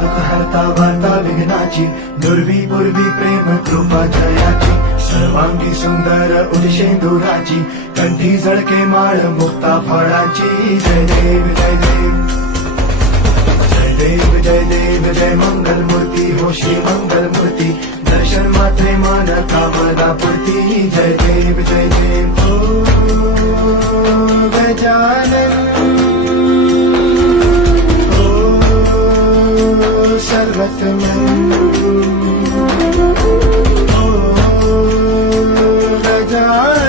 दुःख हरता वार्ता विघ्नाची, दुर्वी पूर्वी प्रेम कृपा जयाची, सर्वांगी सुंदर उदिशेंदुराची, कंठी झळके माळ मुक्ता फळाची. जय देव जय देव जय देव जय देव जय मंगल मूर्ती हो श्री मंगल मूर्ती, दर्शन मात्रे मन कामना पूर्ती. जय देव जय देव ओ गजानन ओ सर्वतमन ओ गजानन